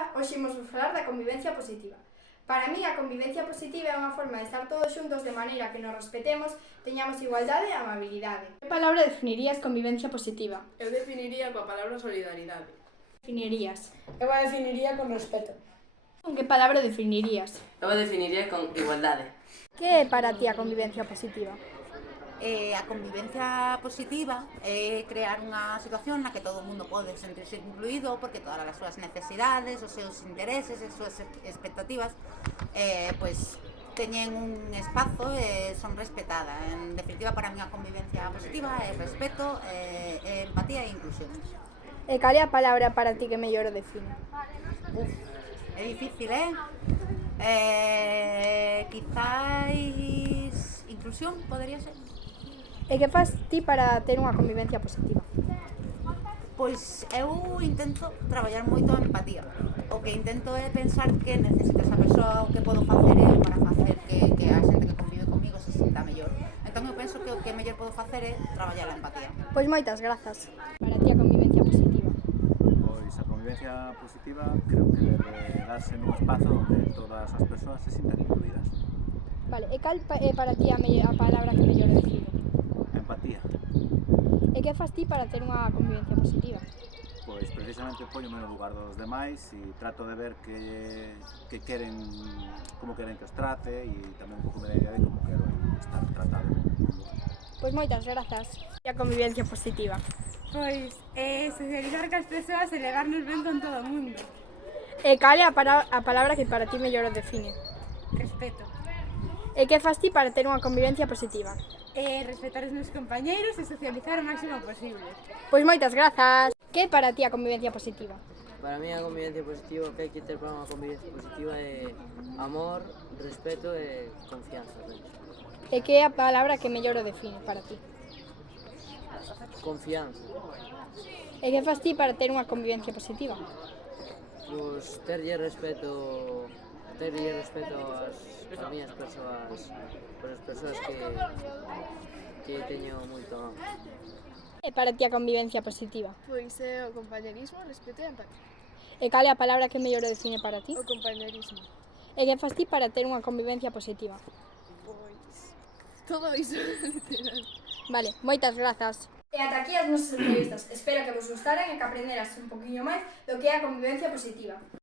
Ola, hoxe imos falar da convivencia positiva. Para min, a convivencia positiva é unha forma de estar todos xuntos de maneira que nos respetemos, teñamos igualdade e amabilidade. Que palabra definirías convivencia positiva? Eu definiría coa palabra solidaridade. Definirías? Eu a definiría con respeto. Con que palabra definirías? Eu a definiría con igualdade. Que é para ti a convivencia positiva? A convivencia positiva é crear unha situación na que todo o mundo pode sentirse incluído porque todas as súas necesidades, os seus intereses, as súas expectativas pois teñen un espazo e son respetadas. En definitiva, para mí a convivencia positiva é respeto, empatía e inclusión. E cal é a palabra para ti que mellor o define? É difícil, quizás inclusión podería ser. E que faz ti para ter unha convivencia positiva? Pois eu intento traballar moito a empatía. O que intento é pensar que necesita esa persoa, o que podo facer eu para facer que a xente que convive comigo se sinta mellor. Entón eu penso que o que mellor podo facer é traballar a empatía. Pois moitas grazas. Para ti a convivencia positiva? Pois a convivencia positiva creo que debe darse nun espazo onde todas as persoas se sintan incluídas. Vale, e cal é para ti a palabra que mellor define? Empatía. E que faz ti para ter unha convivencia positiva? Pois precisamente póñome no lugar dos demais e trato de ver que queren, como queren que os trate e tamén un pouco me da idea de como quero estar tratado. Pois moitas grazas. E a convivencia positiva? Pois socializar cas persoas e levarnos ben con todo o mundo. E cal é a palabra que para ti mellor o define? Respeto. E que faz ti para ter unha convivencia positiva? Respetar os meus compañeiros e socializar o máximo posible. Pois moitas grazas. Que é para ti a convivencia positiva? Para mí a convivencia positiva, o que hai que ter para unha convivencia positiva é amor, respeto e confianza. E que é a palabra que mellor o define para ti? Confianza. E que faz ti para ter unha convivencia positiva? Pois terlle respeto ás miñas persoas, as persoas que teño moito amor. E para ti a convivencia positiva? Pois é o compañerismo, respeto e empatía. E cal é a palabra que mellor o define para ti? O compañerismo. E que faz ti para ter unha convivencia positiva? Pois todo iso, literal. Vale, moitas grazas. E ata aquí as nosas entrevistas. Espero que vos gustaran e que aprenderas un poquinho máis do que é a convivencia positiva.